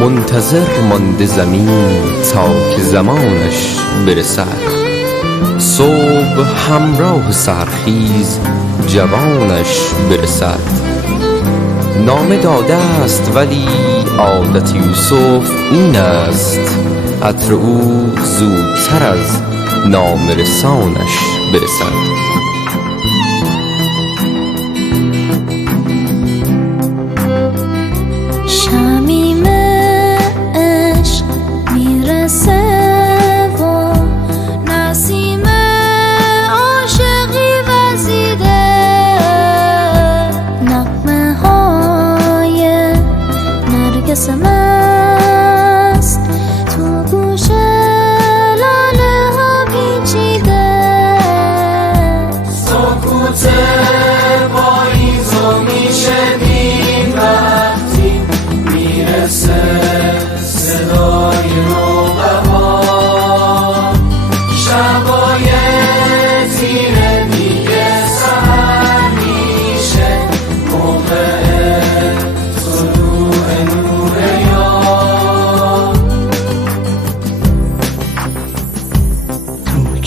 منتظر مانده زمین تا که زمانش برسد، صبح همراه سحرخیز جوانش برسد. نامه داده است ولی عادت یوسف این است، عطر او زودتر از نامه رسانش برسد. مست تو گوش لاله ها پیچیده، سکوت پاییزو میشنیم وقتی میرسه صدای نوبهار، شبای تیره دیگه سحر میشه، موقع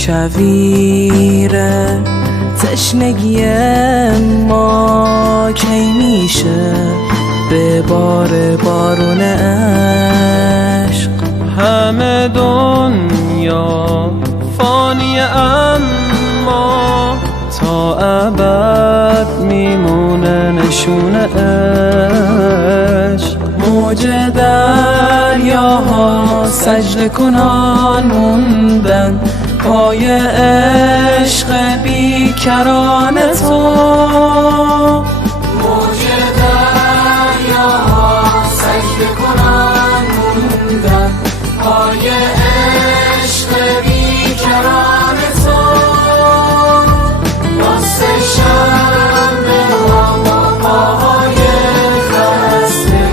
کویره تشنگی ما کی میشه به بار بارون عشق؟ همه دنیا فانیه اما تا ابد میمونه نشونه عشق. موج دریاها سجده کنان موندن پای عشق بیکران تو، موج دریاها سجده کنان موندن پای عشق بیکران تو، واسه شنبه ها با پاهای خسته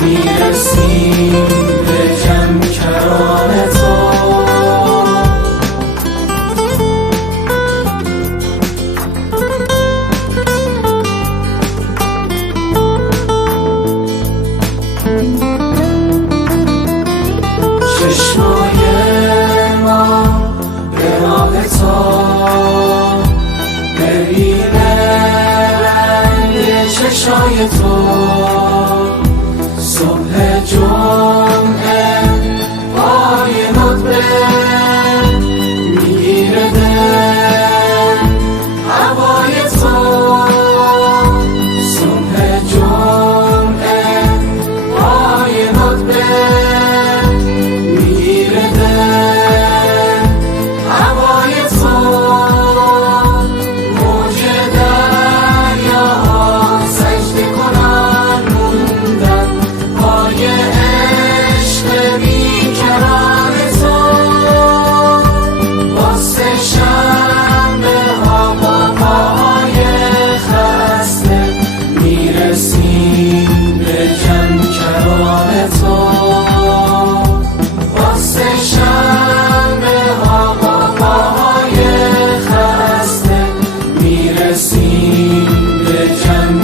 میرسیم به جمکران تو. چشمای ما به راه تو ببینه رنگ چشای تو، صبح جمعه پای ندبه میگیره دل هوای تو، صبح جمعه پای ندبه میرسیم به جمع